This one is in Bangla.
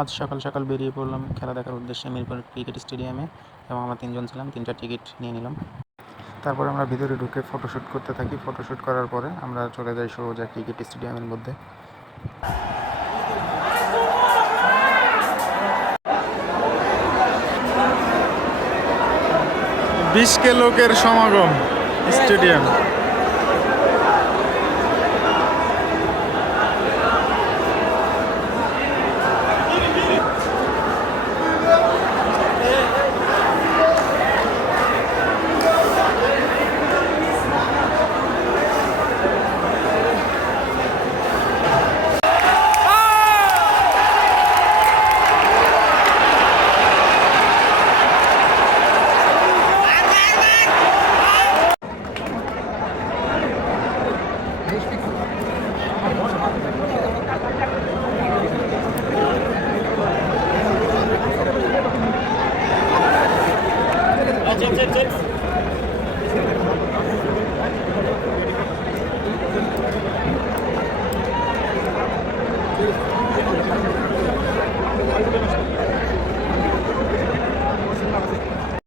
আজ সকাল সকাল বেরিয়ে পড়লাম খেলা দেখার উদ্দেশ্যে মিরপুর ক্রিকেট স্টেডিয়ামে, এবং আমরা তিনজন ছিলাম, তিনটা টিকিট নিয়ে নিলাম। তারপরে আমরা ভিতরে ঢুকে ফটোশ্যুট করতে থাকি। ফটোশ্যুট করার পরে আমরা চলে যাই সোজা ক্রিকেট স্টেডিয়ামের মধ্যে। 20 কে লোকের সমাগম স্টেডিয়াম। Chip.